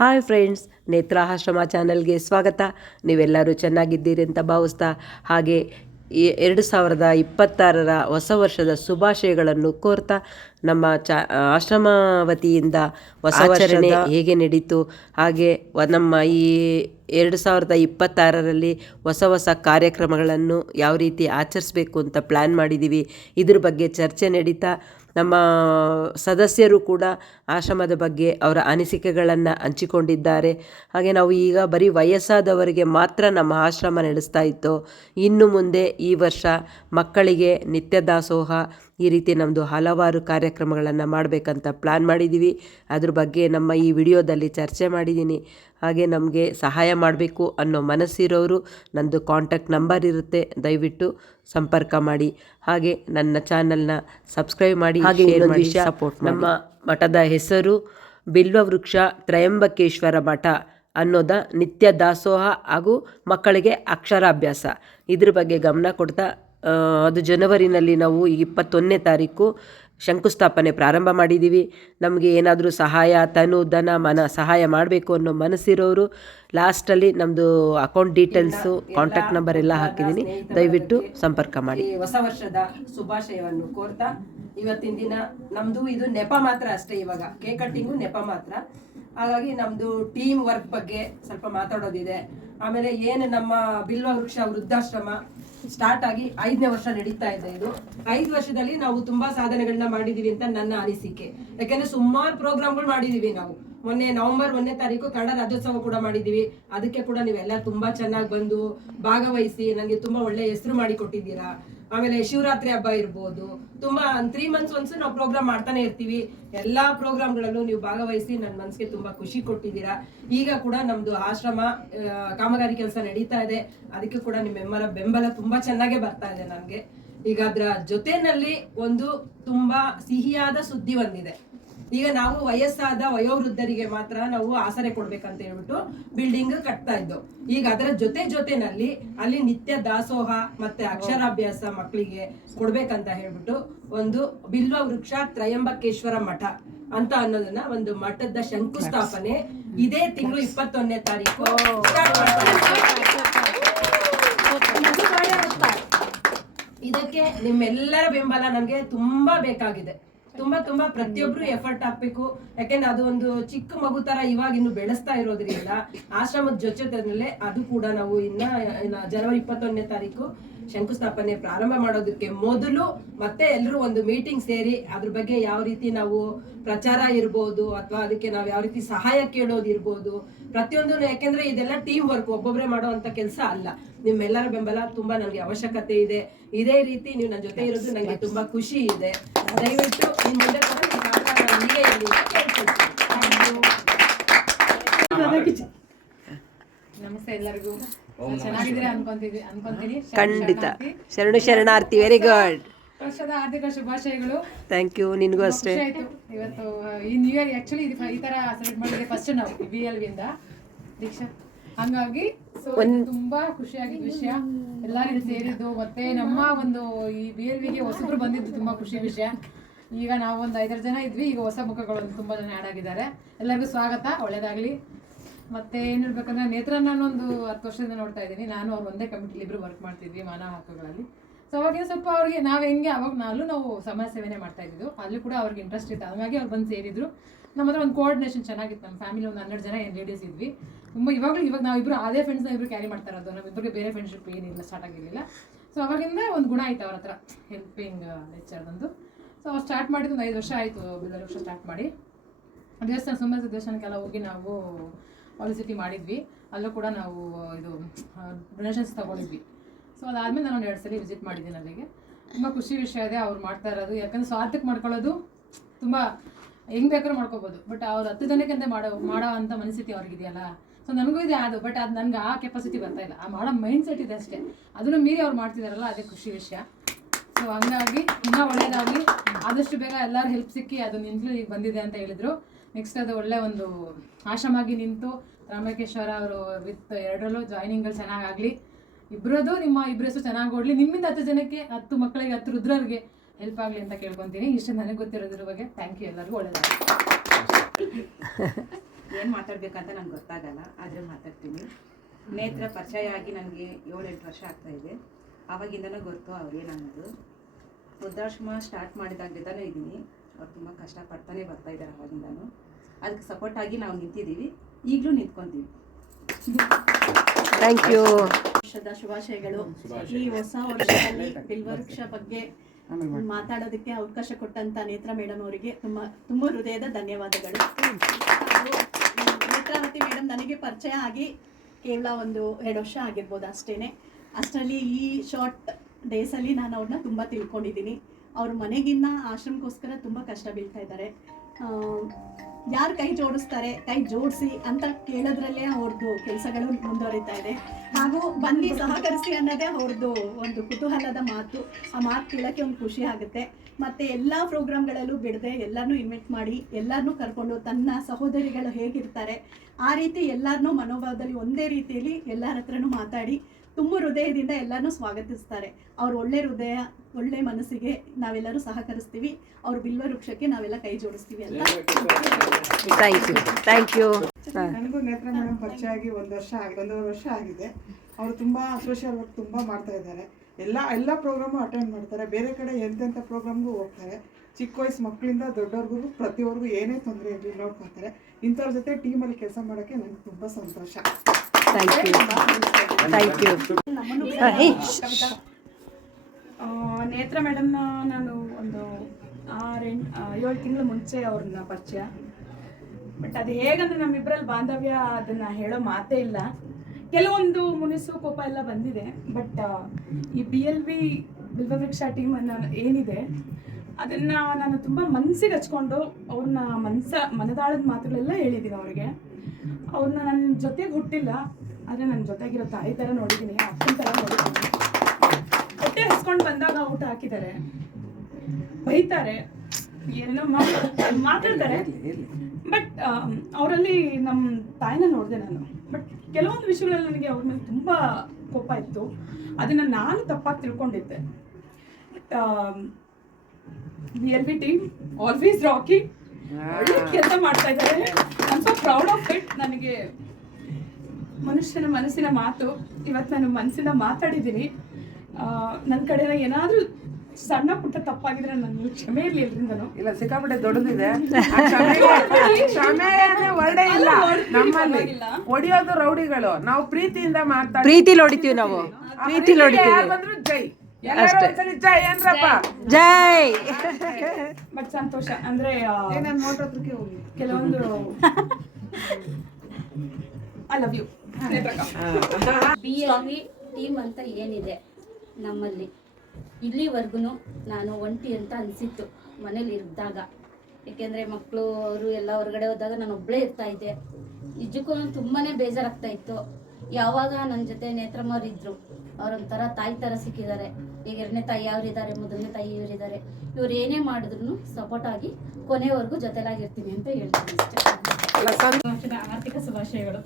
Hi friends, Netra ಆಶ್ರಮ ಚಾನಲ್ಗೆ ಸ್ವಾಗತ. ನೀವೆಲ್ಲರೂ ಚೆನ್ನಾಗಿದ್ದೀರಿ ಅಂತ ಭಾವಿಸ್ತಾ, ಹಾಗೆ 2026 ಹೊಸ ವರ್ಷದ ಶುಭಾಶಯಗಳನ್ನು ಕೋರ್ತಾ, ನಮ್ಮ ಆಶ್ರಮ ವತಿಯಿಂದ ಹೊಸ ಆಚರಣೆ ಹೇಗೆ ನಡೀತು, ಹಾಗೆ ನಮ್ಮ ಈ 2026ರಲ್ಲಿ ಹೊಸ ಕಾರ್ಯಕ್ರಮಗಳನ್ನು ಯಾವ ರೀತಿ ಆಚರಿಸಬೇಕು ಅಂತ ಪ್ಲ್ಯಾನ್ ಮಾಡಿದ್ದೀವಿ. ಇದ್ರ ಬಗ್ಗೆ ಚರ್ಚೆ ನಡೀತಾ ನಮ್ಮ ಸದಸ್ಯರು ಕೂಡ ಆಶ್ರಮದ ಬಗ್ಗೆ ಅವರ ಅನಿಸಿಕೆಗಳನ್ನು ಹಂಚಿಕೊಂಡಿದ್ದಾರೆ. ಹಾಗೆ ನಾವು ಈಗ ಬರೀ ವಯಸ್ಸಾದವರಿಗೆ ಮಾತ್ರ ನಮ್ಮ ಆಶ್ರಮ ನಡೆಸ್ತಾ ಇತ್ತು. ಇನ್ನು ಮುಂದೆ ಈ ವರ್ಷ ಮಕ್ಕಳಿಗೆ ನಿತ್ಯ ದಾಸೋಹ ಈ ರೀತಿ ನಮ್ಮದು ಹಲವಾರು ಕಾರ್ಯಕ್ರಮಗಳನ್ನು ಮಾಡಬೇಕಂತ ಪ್ಲ್ಯಾನ್ ಮಾಡಿದ್ದೀವಿ. ಅದ್ರ ಬಗ್ಗೆ ನಮ್ಮ ಈ ವಿಡಿಯೋದಲ್ಲಿ ಚರ್ಚೆ ಮಾಡಿದ್ದೀನಿ. ಹಾಗೆ ನಮಗೆ ಸಹಾಯ ಮಾಡಬೇಕು ಅನ್ನೋ ಮನಸ್ಸಿರೋರು ನನ್ನದು ಕಾಂಟ್ಯಾಕ್ಟ್ ನಂಬರ್ ಇರುತ್ತೆ, ದಯವಿಟ್ಟು ಸಂಪರ್ಕ ಮಾಡಿ. ಹಾಗೆ ನನ್ನ ಚಾನಲ್ನ ಸಬ್ಸ್ಕ್ರೈಬ್ ಮಾಡಿ, ಹಾಗೆ ಸಪೋರ್ಟ್. ನಮ್ಮ ಮಠದ ಹೆಸರು ಬಿಲ್ವವೃಕ್ಷ ತ್ರಯಂಬಕೇಶ್ವರ ಮಠ ಅನ್ನೋದ ನಿತ್ಯ ದಾಸೋಹ ಹಾಗೂ ಮಕ್ಕಳಿಗೆ ಅಕ್ಷರಾಭ್ಯಾಸ ಇದ್ರ ಬಗ್ಗೆ ಗಮನ ಕೊಡ್ತಾ, ಅದು ಜನವರಿನಲ್ಲಿ ನಾವು 21ನೇ ತಾರೀಕು ಶಂಕುಸ್ಥಾಪನೆ ಪ್ರಾರಂಭ ಮಾಡಿದ್ದೀವಿ. ನಮಗೆ ಏನಾದರೂ ಸಹಾಯ, ತನು ಧನ ಮನ ಸಹಾಯ ಮಾಡಬೇಕು ಅನ್ನೋ ಮನಸ್ಸಿರೋರು ಲಾಸ್ಟಲ್ಲಿ ನಮ್ಮದು ಅಕೌಂಟ್ ಡೀಟೇಲ್ಸು, ಕಾಂಟ್ಯಾಕ್ಟ್ ನಂಬರ್ ಎಲ್ಲ ಹಾಕಿದ್ದೀನಿ, ದಯವಿಟ್ಟು ಸಂಪರ್ಕ ಮಾಡಿ. ಹೊಸ ವರ್ಷದ ಶುಭಾಶಯವನ್ನು ಕೋರ್ತಾ, ಇವತ್ತಿನ ದಿನ ನಮ್ಮದು ಇದು ನೆಪ ಮಾತ್ರ ಅಷ್ಟೇ. ಇವಾಗ ಕೇಕ್ ಕಟ್ಟಿಂಗು ನೆಪ ಮಾತ್ರ. ಹಾಗಾಗಿ ನಮ್ಮದು ಟೀಮ್ ವರ್ಕ್ ಬಗ್ಗೆ ಸ್ವಲ್ಪ ಮಾತಾಡೋದಿದೆ. ಆಮೇಲೆ ಏನು ನಮ್ಮ ಬಿಲ್ವ ವೃಕ್ಷ ವೃದ್ಧಾಶ್ರಮ ಸ್ಟಾರ್ಟ್ ಆಗಿ 5ನೇ ವರ್ಷ ನಡೀತಾ ಇದೆ. ಇದು 5 ವರ್ಷದಲ್ಲಿ ನಾವು ತುಂಬಾ ಸಾಧನೆಗಳನ್ನ ಮಾಡಿದೀವಿ ಅಂತ ನನ್ನ ಅನಿಸಿಕೆ. ಯಾಕಂದ್ರೆ ಸುಮಾರು ಪ್ರೋಗ್ರಾಮ್ಗಳು ಮಾಡಿದೀವಿ ನಾವು. ಮೊನ್ನೆ ನವೆಂಬರ್ 1ನೇ ತಾರೀಕು ಕನ್ನಡ ರಾಜ್ಯೋತ್ಸವ ಕೂಡ ಮಾಡಿದೀವಿ. ಅದಕ್ಕೆ ಕೂಡ ನೀವೆಲ್ಲ ತುಂಬಾ ಚೆನ್ನಾಗಿ ಬಂದು ಭಾಗವಹಿಸಿ ನನಗೆ ತುಂಬಾ ಒಳ್ಳೆ ಹೆಸರು ಮಾಡಿ ಕೊಟ್ಟಿದ್ದೀರಾ. ಆಮೇಲೆ ಶಿವರಾತ್ರಿ ಹಬ್ಬ ಇರ್ಬೋದು, ತುಂಬಾ 3 months ಒನ್ಸ್ ನಾವು ಪ್ರೋಗ್ರಾಮ್ ಮಾಡ್ತಾನೆ ಇರ್ತೀವಿ. ಎಲ್ಲಾ ಪ್ರೋಗ್ರಾಮ್ಗಳಲ್ಲೂ ನೀವು ಭಾಗವಹಿಸಿ ನನ್ನ ಮನಸ್ಸಿಗೆ ತುಂಬಾ ಖುಷಿ ಕೊಟ್ಟಿದ್ದೀರಾ. ಈಗ ಕೂಡ ನಮ್ದು ಆಶ್ರಮ ಕಾಮಗಾರಿ ಕೆಲಸ ನಡೀತಾ ಇದೆ. ಅದಕ್ಕೆ ಕೂಡ ನಿಮ್ಮೆಲ್ಲರ ಬೆಂಬಲ ತುಂಬಾ ಚೆನ್ನಾಗೇ ಬರ್ತಾ ಇದೆ ನನಗೆ. ಈಗ ಅದ್ರ ಜೊತೆನಲ್ಲಿ ಒಂದು ತುಂಬಾ ಸಿಹಿಯಾದ ಸುದ್ದಿ ಬಂದಿದೆ. ಈಗ ನಾವು ವಯಸ್ಸಾದ ವಯೋವೃದ್ಧರಿಗೆ ಮಾತ್ರ ನಾವು ಆಸರೆ ಕೊಡ್ಬೇಕಂತ ಹೇಳ್ಬಿಟ್ಟು ಬಿಲ್ಡಿಂಗ್ ಕಟ್ತಾ ಇದ್ದೋ. ಈಗ ಅದರ ಜೊತೆನಲ್ಲಿ ಅಲ್ಲಿ ನಿತ್ಯ ದಾಸೋಹ ಮತ್ತೆ ಅಕ್ಷರಾಭ್ಯಾಸ ಮಕ್ಕಳಿಗೆ ಕೊಡ್ಬೇಕಂತ ಹೇಳ್ಬಿಟ್ಟು ಒಂದು ಬಿಲ್ವ ವೃಕ್ಷ ತ್ರಯಂಬಕೇಶ್ವರ ಮಠ ಅಂತ ಅನ್ನೋದನ್ನ ಒಂದು ಮಠದ ಶಂಕುಸ್ಥಾಪನೆ ಇದೇ ತಿಂಗಳು 21ನೇ ತಾರೀಕು ಇದಕ್ಕೆ ನಿಮ್ಮೆಲ್ಲರ ಬೆಂಬಲ ನಮ್ಗೆ ತುಂಬಾ ಬೇಕಾಗಿದೆ. ತುಂಬಾ ಪ್ರತಿಯೊಬ್ರು ಎಫರ್ಟ್ ಹಾಕ್ಬೇಕು. ಯಾಕೆಂದ್ರೆ ಅದು ಒಂದು ಚಿಕ್ಕ ಮಗು ತರ ಇವಾಗ ಇನ್ನು ಬೆಳೆಸ್ತಾ ಇರೋದ್ರಿಂದ ಆಶ್ರಮದ ಜೊತೆನಲ್ಲೇ ಅದು ಕೂಡ ನಾವು ಇನ್ನ ಜನವರಿ 21ನೇ ತಾರೀಕು ಶಂಕುಸ್ಥಾಪನೆ ಪ್ರಾರಂಭ ಮಾಡೋದಕ್ಕೆ ಮೊದಲು ಮತ್ತೆ ಎಲ್ಲರೂ ಒಂದು ಮೀಟಿಂಗ್ ಸೇರಿ ಅದ್ರ ಬಗ್ಗೆ ಯಾವ ರೀತಿ ನಾವು ಪ್ರಚಾರ ಇರ್ಬೋದು, ಅಥವಾ ಅದಕ್ಕೆ ನಾವು ಯಾವ ರೀತಿ ಸಹಾಯ ಕೇಳೋದಿರ್ಬೋದು, ಪ್ರತಿಯೊಂದು. ಯಾಕೆಂದ್ರೆ ಇದೆಲ್ಲ ಟೀಮ್ ವರ್ಕ್, ಒಬ್ಬೊಬ್ಬರೇ ಮಾಡುವಂತ ಕೆಲಸ ಅಲ್ಲ. ನಿಮ್ಮೆಲ್ಲರ ಬೆಂಬಲ ತುಂಬಾ ನನಗೆ ಅವಶ್ಯಕತೆ ಇದೆ. ಇದೇ ರೀತಿ ನೀವು ನನ್ನ ಜೊತೆ ಇರೋದು ನನಗೆ ತುಂಬಾ ಖುಷಿ ಇದೆ. ದಯವಿಟ್ಟು ಇನ್ ಮುಂದೆ ಕೂಡ ನಮಸ್ತೆ ಎಲ್ಲರಿಗೂ. ಚೆನ್ನಾಗಿದ್ದೀರಾ ಅನ್ಕೊಂತೀನಿ. ಖಂಡಿತ. ಶರಣಾರ್ಥಿ. Very good. ವರ್ಷದ ಹಾರ್ದಿಕ ಶುಭಾಶಯಗಳು. Thank you. ನಿನ್ಗೂ ಅಷ್ಟೇ. ಇವತ್ತು ಈ ನ್ಯೂ ಇಯರ್ ಆಕ್ಚುಲಿ ಈ ತರ ಸೆಲೆಬ್ರೇಟ್ ಮಾಡಿದ್ರೆ ಫಸ್ಟ್ ನಾವು BLV ಇಂದ ದೀಕ್ಷಾ, ಹಂಗಾಗಿ ತುಂಬಾ ಖುಷಿಯಾಗಿ ವಿಷಯ ಎಲ್ಲರಿಗೂ ಸೇರಿದ್ದು. ಮತ್ತೆ ನಮ್ಮ ಒಂದು ಈ BLVಗೆ ಹೊಸಬ್ರು ಬಂದಿದ್ದು ತುಂಬಾ ಖುಷಿ ವಿಷಯ. ಈಗ ನಾವು ಒಂದು 5 ಜನ ಇದ್ವಿ, ಈಗ ಹೊಸ ಮುಖಗಳು ತುಂಬಾ ಜನ ಆ್ಯಡ್ ಆಗಿದ್ದಾರೆ. ಎಲ್ಲರಿಗೂ ಸ್ವಾಗತ, ಒಳ್ಳೇದಾಗ್ಲಿ. ಮತ್ತೆ ಏನ್ ಹೇಳ್ಬೇಕಂದ್ರೆ, ನೇತ್ರ ನಾನೊಂದು 10 ವರ್ಷದಿಂದ ನೋಡ್ತಾ ಇದ್ದೀನಿ. ನಾನು ಅವ್ರು ಒಂದೇ ಕಮಿಟಿಲಿ ಇಬ್ರು ವರ್ಕ್ ಮಾಡ್ತಿದ್ವಿ ಮಾನವ ಹಕ್ಕುಗಳಲ್ಲಿ. ಸೊ ಅವಾಗ ಸ್ವಲ್ಪ ಅವ್ರಿಗೆ ನಾವು ಹೆಂಗೆ ಅವಾಗ ನಾವು ಸಮಾಜ ಸೇವೆನೇ ಮಾಡ್ತಾ ಇದ್ದಿದ್ದು. ಅಲ್ಲಿ ಕೂಡ ಅವ್ರಿಗೆ ಇಂಟ್ರೆಸ್ಟ್ ಇತ್ತು, ಹಾಗಾಗಿ ಅವ್ರು ಬಂದು ಸೇರಿದ್ರು. ನಮ್ಮ ಹತ್ರ ಒಂದು ಕೋಆರ್ಡಿನೇಷನ್ ಚೆನ್ನಾಗಿತ್ತು. ನಮ್ಮ ಫ್ಯಾಮಿಲಿ ಒಂದು 12 ಜನ ಲೇಡೀಸ್ ಇದ್ವಿ. ತುಂಬ ಇವಾಗ ನಾವಿಬ್ರು ಅದೇ ಫ್ರೆಂಡ್ಸ್ನ ಇಬ್ರು ಕ್ಯಾರಿ ಮಾಡ್ತಾ ಇರೋದು. ನಮ್ಮಿಬ್ಬರಿಗೆ ಬೇರೆ ಫ್ರೆಂಡ್ಶಿಪ್ ಏನಿಲ್ಲ, ಸ್ಟಾರ್ಟ್ ಆಗಿರಲಿಲ್ಲ. ಸೊ ಅವಾಗಿಂದ ಒಂದು ಗುಣ ಆಯ್ತು ಅವ್ರ ಹತ್ರ, ಹೆಲ್ಪಿಂಗ್ ನೇಚರ್ದಂದು. ಸೊ ಅವ್ರು ಸ್ಟಾರ್ಟ್ ಮಾಡಿದ್ದು ಒಂದು 5 ವರ್ಷ ಆಯಿತು. ಬಿಲ್ವ ವೃಕ್ಷ ಸ್ಟಾರ್ಟ್ ಮಾಡಿ ದೇವಸ್ಥಾನ ಸುಮಾರು ದೇವಸ್ಥಾನಕ್ಕೆಲ್ಲ ಹೋಗಿ ನಾವು ಪಾಲಿಸಿಟಿ ಮಾಡಿದ್ವಿ. ಅಲ್ಲೂ ಕೂಡ ನಾವು ಇದು ಡೊನೇಷನ್ಸ್ ತೊಗೊಂಡಿದ್ವಿ. ಸೊ ಅದಾದಮೇಲೆ ನಾನು 2 ಸಲ ವಿಸಿಟ್ ಮಾಡಿದ್ದೀನಿ ಅಲ್ಲಿಗೆ. ತುಂಬ ಖುಷಿ ವಿಷಯ ಇದೆ ಅವ್ರು ಮಾಡ್ತಾ ಇರೋದು. ಯಾಕಂದರೆ ಸ್ವಾರ್ಥಕ್ಕೆ ಮಾಡ್ಕೊಳ್ಳೋದು ತುಂಬ ಹೆಂಗೆ ಬೇಕಾದ್ರೂ ಮಾಡ್ಕೋಬೋದು, ಬಟ್ ಅವ್ರು 10 ಜನಕ್ಕೆ ಮಾಡೋ ಅಂಥ ಮನಸ್ಥಿತಿ ಅವ್ರಿಗಿದೆಯಲ್ಲ. ಸೊ ನನಗೂ ಇದೆ ಅದು, ಬಟ್ ಅದು ನನಗೆ ಆ ಕೆಪಾಸಿಟಿ ಬರ್ತಾ ಇಲ್ಲ. ಆ ಮಾಡೋ ಮೈಂಡ್ ಸೆಟ್ ಇದೆ ಅಷ್ಟೇ. ಅದನ್ನು ಮೀರಿ ಅವ್ರು ಮಾಡ್ತಿದ್ದಾರಲ್ಲ, ಅದೇ ಖುಷಿ ವಿಷಯ. ಸೊ ಹಂಗಾಗಿ ಇನ್ನೂ ಒಳ್ಳೇದಾಗಲಿ. ಆದಷ್ಟು ಬೇಗ ಎಲ್ಲರೂ ಹೆಲ್ಪ್ ಸಿಕ್ಕಿ ಅದು ನಿಂತಲು ಈಗ ಬಂದಿದೆ ಅಂತ ಹೇಳಿದರು. ನೆಕ್ಸ್ಟ್ ಅದು ಒಳ್ಳೆ ಒಂದು ಆಶ್ರಮಾಗಿ ನಿಂತು ರಾಮಕೇಶ್ವರ ಅವರು ವಿತ್ 2ರಲ್ಲೂ ಜಾಯ್ನಿಂಗ್ಗಳು ಚೆನ್ನಾಗಾಗಲಿ. ಇಬ್ಬರದು ನಿಮ್ಮ ಇಬ್ಬರ ಹೆಸರು ಚೆನ್ನಾಗಿ ಓಡಲಿ. ನಿಮ್ಮಿಂದ 10 ಜನಕ್ಕೆ 10 ಮಕ್ಕಳಿಗೆ 10 ರುದ್ರರಿಗೆ ಹೆಲ್ಪ್ ಆಗಲಿ ಅಂತ ಕೇಳ್ಕೊತೀನಿ. ಇಷ್ಟು ನನಗೆ ಗೊತ್ತಿರೋದ್ರ ಬಗ್ಗೆ. Thank you. ಎಲ್ಲರಿಗೂ ಒಳ್ಳೆಯದಾಗಲಿ. ಏನು ಮಾತಾಡಬೇಕಂತ ನಂಗೆ ಗೊತ್ತಾಗಲ್ಲ, ಆದರೆ ಮಾತಾಡ್ತೀನಿ. ನೇತ್ರ ಪರಿಚಯ ಆಗಿ ನನಗೆ 7-8 ವರ್ಷ ಆಗ್ತಾಯಿದೆ. ಆವಾಗಿಂದನೂ ಗೊತ್ತು ಅವ್ರೇನನ್ನೋದು. ವೃದ್ಧಾಶ್ರಮ ಸ್ಟಾರ್ಟ್ ಮಾಡಿದಾಗಲಿಂದನೂ ಇದ್ದೀನಿ. ಅವ್ರು ತುಂಬ ಕಷ್ಟಪಡ್ತಾನೆ ಬರ್ತಾ ಇದ್ದಾರೆ ಆವಾಗಿಂದನೂ. ಅದಕ್ಕೆ ಸಪೋರ್ಟ್ ಆಗಿ ನಾವು ನಿಂತಿದ್ದೀವಿ, ಈಗಲೂ ನಿಂತ್ಕೊತೀವಿ. Thank you. ವರ್ಷದ ಶುಭಾಶಯಗಳು. ಈ ಹೊಸ ವರ್ಷದಲ್ಲಿ ಬಿಲ್ವವೃಕ್ಷ ಬಗ್ಗೆ ಮಾತಾಡೋದಕ್ಕೆ ಅವಕಾಶ ಕೊಟ್ಟಂತ ನೇತ್ರ ಮೇಡಮ್ ಅವರಿಗೆ ತುಂಬ ಹೃದಯದ ಧನ್ಯವಾದಗಳು. ಹಾಗೂ ನೇತ್ರಾವತಿ ಮೇಡಮ್ ನನಗೆ ಪರಿಚಯ ಆಗಿ ಕೇವಲ 1-2 ವರ್ಷ ಆಗಿರ್ಬೋದು ಅಷ್ಟೇನೆ. ಅಷ್ಟರಲ್ಲಿ ಈ ಶಾರ್ಟ್ ಡೇಸಲ್ಲಿ ನಾನು ಅವ್ರನ್ನ ತುಂಬ ತಿಳ್ಕೊಂಡಿದ್ದೀನಿ. ಅವ್ರ ಮನೆಗಿನ್ನ ಆಶ್ರಮಕ್ಕೋಸ್ಕರ ತುಂಬ ಕಷ್ಟ ಬೀಳ್ತಾ ಇದ್ದಾರೆ. ಯಾರು ಕೈ ಜೋಡಿಸ್ತಾರೆ, ಕೈ ಜೋಡಿಸಿ ಅಂತ ಕೇಳೋದ್ರಲ್ಲೇ ಅವ್ರದ್ದು ಕೆಲಸಗಳು ಮುಂದುವರಿತಾ ಇದೆ. ಹಾಗೂ ಬನ್ನಿ ಸಹಕರಿಸಿ ಅನ್ನೋದೇ ಅವ್ರದ್ದು ಒಂದು ಕುತೂಹಲದ ಮಾತು. ಆ ಮಾತು ಕೇಳೋಕ್ಕೆ ಒಂದು ಖುಷಿ ಆಗುತ್ತೆ. ಮತ್ತು ಎಲ್ಲ ಪ್ರೋಗ್ರಾಮ್ಗಳಲ್ಲೂ ಬಿಡದೆ ಎಲ್ಲರನ್ನೂ ಇನ್ವೈಟ್ ಮಾಡಿ ಎಲ್ಲರನ್ನೂ ಕರ್ಕೊಂಡು ತನ್ನ ಸಹೋದರಿಗಳು ಹೇಗಿರ್ತಾರೆ ಆ ರೀತಿ ಎಲ್ಲರನ್ನೂ ಮನೋಭಾವದಲ್ಲಿ ಒಂದೇ ರೀತಿಯಲ್ಲಿ ಎಲ್ಲರ ಹತ್ರನೂ ಮಾತಾಡಿ ತುಂಬ ಹೃದಯದಿಂದ ಎಲ್ಲರನ್ನೂ ಸ್ವಾಗತಿಸ್ತಾರೆ. ಅವ್ರ ಒಳ್ಳೆ ಹೃದಯ, ಒಳ್ಳೆ ಮನಸ್ಸಿಗೆ ನಾವೆಲ್ಲರೂ ಸಹಕರಿಸ್ತೀವಿ. ಅವ್ರ ಬಿಲ್ವ ವೃಕ್ಷಕ್ಕೆ ನಾವೆಲ್ಲ ಕೈ ಜೋಡಿಸ್ತೀವಿ ಅಂತ. Thank you. ನನಗೂ ನೇತ್ರ ಮೇಡಮ್ ಪರಿಚಯ ಆಗಿ 1 ವರ್ಷ ಆಗಿದೆ. ಅವರು ತುಂಬ ಸೋಷಿಯಲ್ ವರ್ಕ್ ತುಂಬ ಮಾಡ್ತಾ ಇದ್ದಾರೆ. ಎಲ್ಲ ಪ್ರೋಗ್ರಾಮು ಅಟೆಂಡ್ ಮಾಡ್ತಾರೆ. ಬೇರೆ ಕಡೆ ಎಂತೆಂಥ ಪ್ರೋಗ್ರಾಮ್ಗೂ ಹೋಗ್ತಾರೆ. ಚಿಕ್ಕ ವಯಸ್ಸು ಮಕ್ಕಳಿಂದ ದೊಡ್ಡವ್ರಿಗೂ ಪ್ರತಿಯೊರ್ಗೂ ಏನೇ ತೊಂದರೆ ಇರಲಿ ನೋಡ್ಕೊತಾರೆ. ಇಂಥವ್ರ ಜೊತೆ ಟೀಮಲ್ಲಿ ಕೆಲಸ ಮಾಡೋಕ್ಕೆ ನನಗೆ ತುಂಬ ಸಂತೋಷ. Thank you. ನೇತ್ರ ಮೇಡಮ್ನ ನಾನು ಒಂದು 6-7 ತಿಂಗಳು ಮುಂಚೆ ಅವ್ರನ್ನ ಪರಿಚಯ. ಬಟ್ ಅದು ಹೇಗಂದ್ರೆ ನಮ್ಮಿಬ್ಬರಲ್ಲಿ ಬಾಂಧವ್ಯ ಅದನ್ನು ಹೇಳೋ ಮಾತೇ ಇಲ್ಲ. ಕೆಲವೊಂದು ಮುನಿಸು ಕೋಪ ಎಲ್ಲ ಬಂದಿದೆ. ಬಟ್ ಈ BLV ಬಿಲ್ವವೃಕ್ಷ ಟೀಮ್ ಏನಿದೆ ಅದನ್ನು ನಾನು ತುಂಬ ಮನಸ್ಸಿಗೆ ಹಚ್ಕೊಂಡು ಅವ್ರನ್ನ ಮನದಾಳದ ಮಾತುಗಳೆಲ್ಲ ಹೇಳಿದ್ದೀನಿ ಅವ್ರಿಗೆ. ಅವ್ರನ್ನ ನನ್ನ ಜೊತೆಗೆ ಹುಟ್ಟಿಲ್ಲ, ಆದರೆ ನನ್ನ ಜೊತೆಗಿರೋ ತಾಯಿ ಥರ ನೋಡಿದ್ದೀನಿ, ಅಪ್ಪನ ಥರ ನೋಡಿದ್ದೀನಿ. ಹೊಟ್ಟೆ ಹಸ್ಕೊಂಡು ಬಂದಾಗ ಊಟ ಹಾಕಿದ್ದಾರೆ, ಬೈತಾರೆ, ಏನೋ ಮಾತಾಡ್ತಾರೆ. ಬಟ್ ಅವರಲ್ಲಿ ನಮ್ಮ ತಾಯಿನ ನೋಡಿದೆ ನಾನು. ಬಟ್ ಕೆಲವೊಂದು ವಿಷಯಗಳಲ್ಲಿ ನನಗೆ ಅವ್ರ ಮೇಲೆ ತುಂಬ ಕೋಪ ಇತ್ತು. ಅದನ್ನು ನಾನು ತಪ್ಪಾಗಿ ತಿಳ್ಕೊಂಡಿದ್ದೆ. BLV ಟೀಮ್ ಆಲ್ವೇಸ್ ರಾಕಿ, ಒಳ್ಳೆ ಕೆಲಸ ಮಾಡ್ತಾ ಇದ್ದಾರೆ. ನಾನು ಸೊ ಪ್ರೌಡ್ ಆಫ್ ಇಟ್. ನನಗೆ ಮನುಷ್ಯನ ಮನಸ್ಸಿನ ಮಾತು ಇವತ್ತು ನಾನು ಮನಸ್ಸಿಂದ ಮಾತಾಡಿದ್ದೀನಿ. ನನ್ನ ಕಡೆಯಿಂದ ಏನಾದರೂ ಸಣ್ಣ ಪುಟ್ಟ ತಪ್ಪಾಗಿದ್ರೆ ನನ್ನ ಕ್ಷಮೆ ಇರಲಿ ಎಲ್ರಿಂದನು. ಇಲ್ಲ, ಸಿಕ್ಕಾಪಟ್ಟೆ ದೊಡ್ಡದಿದೆ. ಕ್ಷಮೆ ಒಳ್ಳೆ ಇಲ್ಲ ನಮ್ಮಲ್ಲಿ. ಹೊಡಿಯೋದು ರೌಡಿಗಳು. ನಾವು ಪ್ರೀತಿಯಿಂದ ಮಾತಾಡ್ತೀವಿ. ಪ್ರೀತಿಲಿ ಹೊಡಿತೀವಿ ನಾವು. ಪ್ರೀತಿಲಿ ಹೊಡಿತೀವಿ. ಜೈ ಜೈ ಏನ್ರಪ್ಪ ಜೈ. ಬಟ್ ಸಂತೋಷ ಅಂದ್ರೆ ನಾನು ಮೋಟರ್ ಹತ್ರಕ್ಕೆ ಹೋಗಿ ಕೆಲವೊಂದು I love you. BLV team ಅಂತ ಏನಿದೆ ನಮ್ಮಲ್ಲಿ, ಇಲ್ಲಿವರೆಗೂ ನಾನು ಒಂಟಿ ಅಂತ ಅನಿಸಿತ್ತು ಮನೇಲಿ ಇದ್ದಾಗ. ಏಕೆಂದರೆ ಮಕ್ಕಳು ಅವರು ಎಲ್ಲ ಹೊರಗಡೆ ಹೋದಾಗ ನಾನು ಒಬ್ಬಳೇ ಇರ್ತಾಯಿದ್ದೆ. ನಿಜಕ್ಕೂ ತುಂಬಾ ಬೇಜಾರಾಗ್ತಾ ಇತ್ತು. ಯಾವಾಗ ನನ್ನ ಜೊತೆ ನೇತ್ರಮ್ಮವ್ರು ಇದ್ದರು, ಅವರೊಂಥರ ತಾಯಿ ಥರ ಸಿಕ್ಕಿದ್ದಾರೆ. ಈಗ 2ನೇ ತಾಯಿ ಅವರಿದ್ದಾರೆ, 1ನೇ ತಾಯಿ ಇವರಿದ್ದಾರೆ. ಇವ್ರು ಏನೇ ಮಾಡಿದ್ರು ಸಪೋರ್ಟ್ ಆಗಿ ಕೊನೆವರೆಗೂ ಜೊತೆಲಾಗಿರ್ತೀನಿ ಅಂತ ಹೇಳ್ತೀನಿ ಅಷ್ಟೇ. ಆರ್ಥಿಕ ಶುಭಾಶಯಗಳು.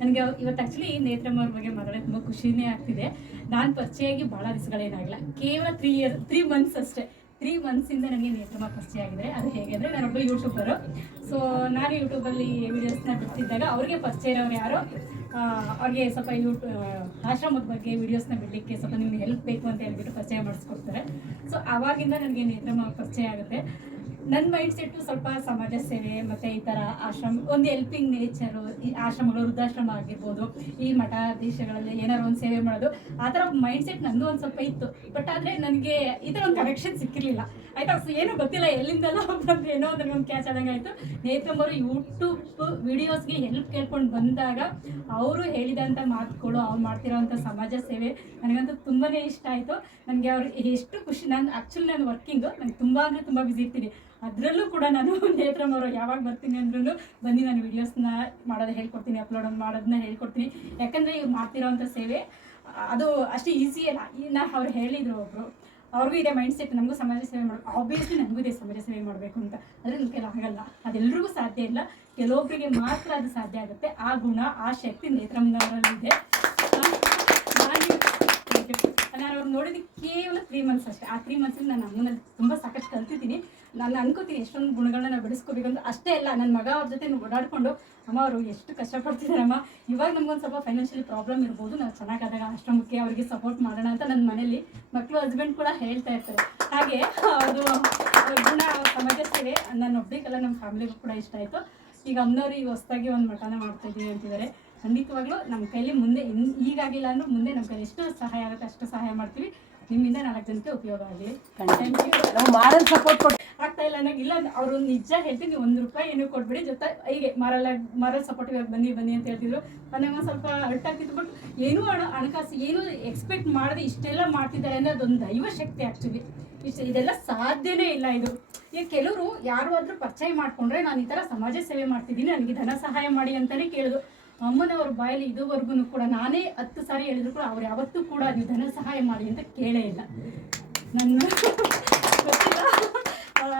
ನನಗೆ ಇವತ್ತು ಆ್ಯಕ್ಚುಲಿ ನೇತ್ರಮ್ಮವ್ರ ಬಗ್ಗೆ ಮಾತಾಡೋಕೆ ತುಂಬ ಖುಷಿನೇ ಆಗ್ತಿದೆ. ನಾನು ಪರಿಚಯ ಆಗಿ ಭಾಳ ದಿವಸಗಳೇನಾಗಿಲ್ಲ, ಕೇವಲ 3 ಮಂತ್ಸ್ ಅಷ್ಟೇ. 3 ಮಂತ್ಸಿಂದ ನನಗೆ ನೇತ್ರಮ್ಮ ಪರಿಚಯ ಆಗಿದೆ. ಅದು ಹೇಗೆ ಅಂದರೆ ನಾನೊಬ್ಬ ಯೂಟ್ಯೂಬರು. ಸೊ ನಾನು ಯೂಟ್ಯೂಬಲ್ಲಿ ವೀಡಿಯೋಸ್ನ ಬಿಡ್ತಿದ್ದಾಗ ಅವ್ರಿಗೆ ಪರಿಚಯ ಇರೋರು ಯಾರೋ ಅವ್ರಿಗೆ ಸ್ವಲ್ಪ ಆಶ್ರಮದ ಬಗ್ಗೆ ವೀಡಿಯೋಸ್ನ ಬಿಡಲಿಕ್ಕೆ ಸ್ವಲ್ಪ ನಿಮ್ಗೆ ಹೆಲ್ಪ್ ಬೇಕು ಅಂತ ಹೇಳ್ಬಿಟ್ಟು ಪರಿಚಯ ಮಾಡಿಸ್ಕೊಡ್ತಾರೆ. ಸೊ ಆವಾಗಿಂದ ನನಗೆ ನೇತ್ರಮ್ಮ ಪರಿಚಯ ಆಗುತ್ತೆ. ನನ್ನ ಮೈಂಡ್ ಸೆಟ್ಟು ಸ್ವಲ್ಪ ಸಮಾಜ ಸೇವೆ ಮತ್ತು ಈ ಥರ ಒಂದು ಹೆಲ್ಪಿಂಗ್ ನೇಚರು, ಈ ಆಶ್ರಮಗಳು, ವೃದ್ಧಾಶ್ರಮ ಆಗಿರ್ಬೋದು, ಈ ಮಠ ದೇಶಗಳಲ್ಲಿ ಏನಾರು ಒಂದು ಸೇವೆ ಮಾಡೋದು, ಆ ಥರ ಮೈಂಡ್ ಸೆಟ್ ನಂದು ಒಂದು ಸ್ವಲ್ಪ ಇತ್ತು. ಬಟ್ ಆದರೆ ನನಗೆ ಈ ಥರ ಒಂದು ಕನೆಕ್ಷನ್ ಸಿಕ್ಕಿರಲಿಲ್ಲ. ಆಯಿತಾ, ಏನೂ ಗೊತ್ತಿಲ್ಲ, ಎಲ್ಲಿಂದಲೋ ಬಂದು ಏನೋ ನನಗೊಂದು ಕ್ಯಾಚ್ ಆದಂಗೆ ಆಯಿತು. ನೇತ್ರಮ್ಮರು ಯೂಟ್ಯೂಬ್ ವೀಡಿಯೋಸ್ಗೆ ಹೆಲ್ಪ್ ಕೇಳ್ಕೊಂಡು ಬಂದಾಗ ಅವರು ಹೇಳಿದಂಥ ಮಾತುಗಳು, ಅವ್ರು ಮಾಡ್ತಿರೋವಂಥ ಸಮಾಜ ಸೇವೆ ನನಗಂತೂ ತುಂಬಾ ಇಷ್ಟ ಆಯಿತು. ನನಗೆ ಅವ್ರು ಎಷ್ಟು ಖುಷಿ. ನಾನು ವರ್ಕಿಂಗು, ನನಗೆ ತುಂಬ ಅಂದರೆ ತುಂಬ ಬ್ಯುಸಿ ಇರ್ತೀನಿ. ಅದರಲ್ಲೂ ಕೂಡ ನಾನು ನೇತ್ರಮ್ಮವರು ಯಾವಾಗ ಬರ್ತೀನಿ ಅಂದ್ರೂ ಬಂದು ನಾನು ವೀಡಿಯೋಸ್ನ ಮಾಡೋದು ಹೇಳ್ಕೊಡ್ತೀನಿ, ಅಪ್ಲೋಡ್ ಮಾಡೋದನ್ನ ಹೇಳ್ಕೊಡ್ತೀನಿ. ಯಾಕಂದರೆ ಇವ್ರು ಮಾಡ್ತಿರೋವಂಥ ಸೇವೆ ಅದು ಅಷ್ಟು ಈಸಿ ಅಲ್ಲ. ನಾನು ಅವ್ರು ಹೇಳಿದರು, ಒಬ್ಬರು ಅವ್ರಿಗೂ ಇದೆ ಮೈಂಡ್ ಸೆಟ್, ನಮಗೂ ಸಮಾಜ ಸೇವೆ ಮಾಡಬೇಕು. ಆಬ್ವಿಯಸ್ಲಿ ನನಗೂ ಇದೆ ಸಮಾಜ ಸೇವೆ ಮಾಡಬೇಕು ಅಂತ. ಆದರೆ ನನ್ನ ಕೈಲಿ ಆಗಲ್ಲ, ಅದೆಲ್ಲರಿಗೂ ಸಾಧ್ಯ ಇಲ್ಲ, ಕೆಲವೊಬ್ಬರಿಗೆ ಮಾತ್ರ ಅದು ಸಾಧ್ಯ ಆಗುತ್ತೆ. ಆ ಗುಣ, ಆ ಶಕ್ತಿ ನೇತ್ರಮ್ಮನವರಲ್ಲಿದೆ. ನಾನು ಅವ್ರು ನೋಡಿದ್ದು ಕೇವಲ 3 ಮಂತ್ಸ್ ಅಷ್ಟೇ. ಆ 3 ಮಂತ್ಸಲ್ಲಿ ನಾನು ಅಮ್ಮನಲ್ಲಿ ತುಂಬ ಸಾಕಷ್ಟು ಕಲ್ತಿದ್ದೀನಿ. ನಾನು ಅನ್ಕೋತೀನಿ ಎಷ್ಟೊಂದು ಗುಣಗಳನ್ನ ನಾವು ಬೆಳೆಸ್ಕೋಬೇಕಂದ್ರೆ. ಅಷ್ಟೇ ಅಲ್ಲ, ನನ್ನ ಮಗ ಅವ್ರ ಜೊತೆ ಓಡಾಡಿಕೊಂಡು ಅಮ್ಮ ಅವರು ಎಷ್ಟು ಕಷ್ಟಪಡ್ತಿದ್ದಾರಮ್ಮ, ಇವಾಗ ನಮ್ಗೊಂದು ಸ್ವಲ್ಪ ಫೈನಾನ್ಷಿಯಲಿ ಪ್ರಾಬ್ಲಮ್ ಇರ್ಬೋದು, ನಾವು ಚೆನ್ನಾಗಾದಾಗ ಆಶ್ರಮಕ್ಕೆ ಅವರಿಗೆ ಸಪೋರ್ಟ್ ಮಾಡೋಣ ಅಂತ ನನ್ನ ಮನೇಲಿ ಮಕ್ಕಳು ಹಸ್ಬೆಂಡ್ ಕೂಡ ಹೇಳ್ತಾ ಇರ್ತಾರೆ. ಹಾಗೆ ಅದು ಗುಣ ಸಮಾಜ ಸೇವೆ ನನ್ನ ಒಬ್ಬರಿಗೆಲ್ಲ ನಮ್ಮ ಫ್ಯಾಮಿಲಿಗೂ ಕೂಡ ಇಷ್ಟ ಆಯಿತು. ಈಗ ಅಮ್ಮನವರು ಈಗ ಹೊಸದಾಗಿ ಒಂದು ಮಠನ ಮಾಡ್ತಾಯಿದ್ದೀವಿ ಅಂತಿದ್ದಾರೆ. ಖಂಡಿತವಾಗ್ಲೂ ನಮ್ಮ ಕೈಲಿ ಮುಂದೆ ಈಗಾಗಿಲ್ಲ ಅಂದರೂ ಮುಂದೆ ನಮ್ಮ ಕೈಲಿ ಎಷ್ಟು ಸಹಾಯ ಆಗುತ್ತೆ ಅಷ್ಟು ಸಹಾಯ ಮಾಡ್ತೀವಿ. ನಿಮ್ಮಿಂದ 4 ಜನಕ್ಕೆ ಉಪಯೋಗ ಆಗಲಿ. ನಾವು ಮಾಡಲ್ ಸಪೋರ್ಟ್ ಕೊಟ್ಟು ಆಗ್ತಾ ಇಲ್ಲ ಅನ್ನೋಕೆ ಇಲ್ಲ. ಅವರು ನಿಜ ಹೇಳ್ತೀನಿ, ನೀವು 1 ರೂಪಾಯಿ ಏನೂ ಕೊಡ್ಬೇಡಿ, ಜೊತೆ ಹೀಗೆ ಮಾರಲ್ ಸಪೋರ್ಟ್ ಇವಾಗ ಬನ್ನಿ ಅಂತ ಹೇಳ್ತಿದ್ರು. ನನಗೆ ಸ್ವಲ್ಪ ಹರ್ಟ್ ಆಗ್ತಿತ್ತು. ಬಟ್ ಏನೂ ಹಣಕಾಸು ಏನೂ ಎಕ್ಸ್ಪೆಕ್ಟ್ ಮಾಡದೆ ಇಷ್ಟೆಲ್ಲ ಮಾಡ್ತಿದ್ದಾರೆ ಅಂದರೆ ಅದೊಂದು ದೈವ ಶಕ್ತಿ. ಆ್ಯಕ್ಚುಲಿ ಇದೆಲ್ಲ ಸಾಧ್ಯನೇ ಇಲ್ಲ. ಇದು ಈಗ ಕೆಲವರು ಯಾರು ಆದರೂ ಪರಿಚಯ ಮಾಡಿಕೊಂಡ್ರೆ ನಾನು ಈ ಥರ ಸಮಾಜ ಸೇವೆ ಮಾಡ್ತಿದ್ದೀನಿ, ನನಗೆ ಧನ ಸಹಾಯ ಮಾಡಿ ಅಂತಲೇ ಕೇಳಿದ್ರು. ಅಮ್ಮನವ್ರ ಬಾಯಲ್ಲಿ ಇದುವರೆಗೂ ಕೂಡ ನಾನೇ 10 ಸಾರಿ ಹೇಳಿದ್ರು ಕೂಡ ಅವ್ರು ಯಾವತ್ತೂ ಕೂಡ ನೀವು ಧನ ಸಹಾಯ ಮಾಡಿ ಅಂತ ಕೇಳೇ ಇಲ್ಲ. ನನ್ನ ಗೊತ್ತಿಲ್ಲ,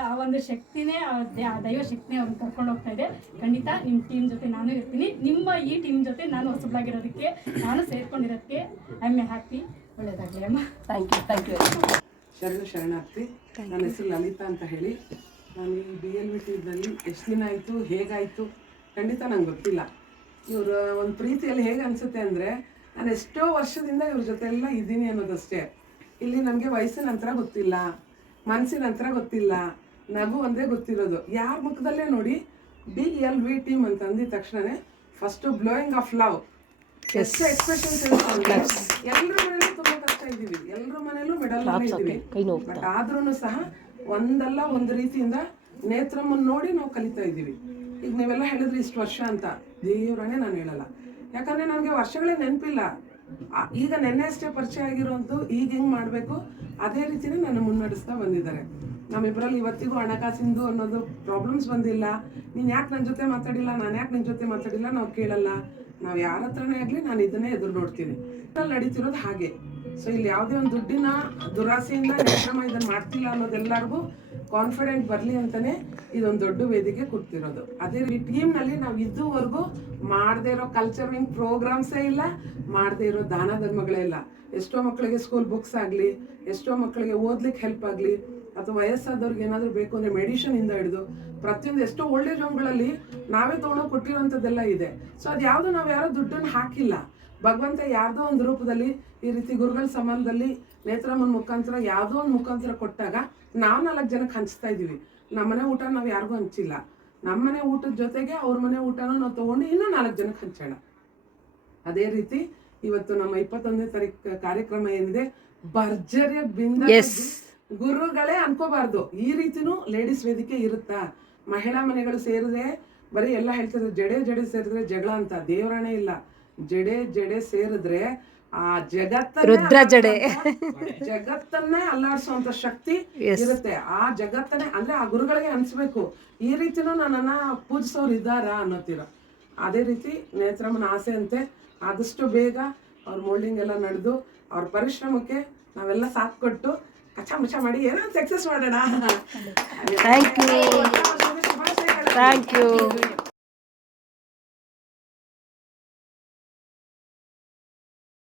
ಆ ಒಂದು ಶಕ್ತಿನೇ ಆ ದೈವ ಶಕ್ತಿನೇ ಅವ್ರನ್ನ ಕರ್ಕೊಂಡು ಹೋಗ್ತಾ ಇದೆ. ಖಂಡಿತ ನಿಮ್ಮ ಟೀಮ್ ಜೊತೆ ನಾನು ಇರ್ತೀನಿ. ನಿಮ್ಮ ಈ ಟೀಮ್ ಜೊತೆ ನಾನು ಹೊಸಬಾಗಿರೋದಕ್ಕೆ, ನಾನು ಸೇರ್ಕೊಂಡಿರೋದಕ್ಕೆ ಐ ಆಮ್ ಹ್ಯಾಪಿ. ಒಳ್ಳೆಯದಾಗಲಿ ಅಮ್ಮ. Thank you. ಶರಣಾರ್ಥಿ. ನನ್ನ ಹೆಸರು ಲಲಿತಾ ಅಂತ ಹೇಳಿ. ನಾನು ಈ BLVTದಲ್ಲಿ ಎಷ್ಟು ದಿನ ಆಯಿತು, ಹೇಗಾಯಿತು ಖಂಡಿತ ನಂಗೆ ಗೊತ್ತಿಲ್ಲ. ಇವ್ರ ಒಂದು ಪ್ರೀತಿಯಲ್ಲಿ ಹೇಗೆ ಅನಿಸುತ್ತೆ ಅಂದರೆ, ನಾನು ಎಷ್ಟೋ ವರ್ಷದಿಂದ ಇವ್ರ ಜೊತೆ ಎಲ್ಲ ಇದ್ದೀನಿ ಅನ್ನೋದಷ್ಟೇ. ಇಲ್ಲಿ ನನಗೆ ವಯಸ್ಸಿನ ಅಂತರ ಗೊತ್ತಿಲ್ಲ, ಮನಸ್ಸಿನ ಅಂತರ ಗೊತ್ತಿಲ್ಲ, ನಗು ಒಂದೇ ಗೊತ್ತಿರೋದು. ಯಾರ ಮುಖದಲ್ಲೇ ನೋಡಿ BLV ಟೀಮ್ ಅಂತ ಅಂದಿದ ತಕ್ಷಣವೇ ಫಸ್ಟು ಬ್ಲೋಯಿಂಗ್ ಆಫ್ ಲವ್, ಎಷ್ಟು ಎಕ್ಸ್ಪ್ರೆಷನ್ಸ್ ಇರುತ್ತೆ. ಎಲ್ಲರ ಮನೇಲೂ ತುಂಬ ಕಷ್ಟ ಇದ್ದೀವಿ, ಎಲ್ಲರ ಮನೇಲೂ ಮೆಡಲ್ ಇದ್ದೀವಿ. ಬಟ್ ಆದ್ರೂ ಸಹ ಒಂದಲ್ಲ ಒಂದು ರೀತಿಯಿಂದ ನೇತ್ರಮ್ಮನ್ನು ನೋಡಿ ನಾವು ಕಲಿತಾ ಇದ್ದೀವಿ. ಈಗ ನೀವೆಲ್ಲ ಹೇಳಿದ್ರಿ ಇಷ್ಟು ವರ್ಷ ಅಂತ, ದೇವರನ್ನೇ ನಾನು ಹೇಳಲ್ಲ. ಯಾಕಂದರೆ ನನಗೆ ವರ್ಷಗಳೇ ನೆನಪಿಲ್ಲ. ಈಗ ನೆನ್ನೆ ಅಷ್ಟೇ ಪರಿಚಯ ಆಗಿರೋಂಥದ್ದು ಈಗ ಹೆಂಗೆ ಮಾಡಬೇಕು ಅದೇ ರೀತಿಯೇ ನನ್ನ ಮುನ್ನಡೆಸ್ತಾ ಬಂದಿದ್ದಾರೆ. ನಮ್ಮಿಬ್ಬರಲ್ಲಿ ಇವತ್ತಿಗೂ ಹಣಕಾಸಿಂದು ಅನ್ನೋದು ಪ್ರಾಬ್ಲಮ್ಸ್ ಬಂದಿಲ್ಲ. ನೀನು ಯಾಕೆ ನನ್ನ ಜೊತೆ ಮಾತಾಡಿಲ್ಲ, ನಾನು ಯಾಕೆ ನಿನ್ನ ಜೊತೆ ಮಾತಾಡಿಲ್ಲ ನಾವು ಕೇಳಲ್ಲ. ನಾವು ಯಾರ ಹತ್ರನೇ ಆಗಲಿ ನಾನು ಇದನ್ನೇ ಎದುರು ನೋಡ್ತೀನಿ. ನಡೀತಿರೋದು ಹಾಗೆ. ಸೊ ಇಲ್ಲಿ ಯಾವುದೇ ಒಂದು ದುಡ್ಡಿನ ದುರಾಸೆಯಿಂದ ನೇತ್ರಮ್ಮ ಇದನ್ನು ಮಾಡ್ತಿಲ್ಲ ಅನ್ನೋದೆಲ್ಲರಿಗೂ ಕಾನ್ಫಿಡೆಂಟ್ ಬರಲಿ ಅಂತಲೇ ಇದೊಂದು ದೊಡ್ಡ ವೇದಿಕೆ ಕೊಡ್ತಿರೋದು. ಅದೇ ಈ ಟೀಮ್ನಲ್ಲಿ ನಾವು ಇದುವರೆಗೂ ಮಾಡದೇ ಇರೋ ಕಲ್ಚರಿಂಗ್ ಪ್ರೋಗ್ರಾಮ್ಸೇ ಇಲ್ಲ, ಮಾಡದೇ ಇರೋ ದಾನ ಧರ್ಮಗಳೇ ಇಲ್ಲ. ಎಷ್ಟೋ ಮಕ್ಕಳಿಗೆ ಸ್ಕೂಲ್ ಬುಕ್ಸ್ ಆಗಲಿ, ಎಷ್ಟೋ ಮಕ್ಕಳಿಗೆ ಓದ್ಲಿಕ್ಕೆ ಹೆಲ್ಪ್ ಆಗಲಿ, ಅಥವಾ ವಯಸ್ಸಾದವ್ರಿಗೆ ಏನಾದರೂ ಬೇಕು ಅಂದರೆ ಮೆಡಿಷನಿಂದ ಹಿಡಿದು ಪ್ರತಿಯೊಂದು ಎಷ್ಟೋ ಓಲ್ಡ್ ಏಜ್ ಹೋಮ್ಗಳಲ್ಲಿ ನಾವೇ ತೊಗೊಂಡೋಗಿ ಕೊಟ್ಟಿರೋಂಥದ್ದೆಲ್ಲ ಇದೆ. ಸೊ ಅದು ಯಾವುದು ನಾವು ಯಾರೋ ದುಡ್ಡನ್ನು ಹಾಕಿಲ್ಲ. ಭಗವಂತ ಯಾವುದೋ ಒಂದು ರೂಪದಲ್ಲಿ ಈ ರೀತಿ ಗುರುಗಳ ಸಂಬಂಧದಲ್ಲಿ ನೇತ್ರಮ್ಮನ ಮುಖಾಂತರ ಯಾವುದೋ ಒಂದು ಮುಖಾಂತರ ಕೊಟ್ಟಾಗ ನಾವು 4 ಜನಕ್ಕೆ ಹಂಚ್ತಾ ಇದ್ದೀವಿ. ನಮ್ಮನೆ ಊಟ ನಾವು ಯಾರಿಗೂ ಹಂಚಿಲ್ಲ. ನಮ್ಮನೆ ಊಟದ ಜೊತೆಗೆ ಅವ್ರ ಮನೆ ಊಟನೂ ನಾವು ತೊಗೊಂಡು ಇನ್ನೂ 4 ಜನಕ್ಕೆ ಹಂಚೋಣ. ಅದೇ ರೀತಿ ಇವತ್ತು ನಮ್ಮ 21ನೇ ತಾರೀಕು ಕಾರ್ಯಕ್ರಮ ಏನಿದೆ, ಭರ್ಜರಿಯ ಗುರುಗಳೇ ಅನ್ಕೋಬಾರ್ದು. ಈ ರೀತಿನೂ ಲೇಡೀಸ್ ವೇದಿಕೆ ಇರುತ್ತಾ? ಮಹಿಳಾ ಮನೆಗಳು ಸೇರಿದ್ರೆ ಬರೀ ಎಲ್ಲ ಹೇಳ್ತಿದ್ರು ಜಡೆ ಸೇರಿದ್ರೆ ಜಗಳ ಅಂತ. ದೇವರಾಣೆ ಇಲ್ಲ, ಜಡೆ ಸೇರಿದ್ರೆ ಆ ಜಗತ್ತನ್ನೇ ಅಲ್ಲಾಡಿಸುವಂತ ಶಕ್ತಿ ಇರುತ್ತೆ. ಆ ಜಗತ್ತನ್ನೇ ಅಂದ್ರೆ ಆ ಗುರುಗಳಿಗೆ ಅನ್ಸ್ಬೇಕು ಈ ರೀತಿನೂ ನನ್ನನ್ನ ಪೂಜಿಸೋರು ಇದ್ದಾರಾ ಅನ್ನೋತಿರ. ಅದೇ ರೀತಿ ನೇತ್ರಮ್ಮನ ಆಸೆ ಅಂತೆ ಆದಷ್ಟು ಬೇಗ ಅವ್ರ ಮೋಲ್ಡಿಂಗ್ ಎಲ್ಲ ನಡೆದು ಅವ್ರ ಪರಿಶ್ರಮಕ್ಕೆ ನಾವೆಲ್ಲ ಸಾಥ್ ಕೊಟ್ಟು ಕಚ್ಚಾ ಮಾಡಿ ಏನೋ ಸಕ್ಸಸ್ ಮಾಡೋಣ. Thank you.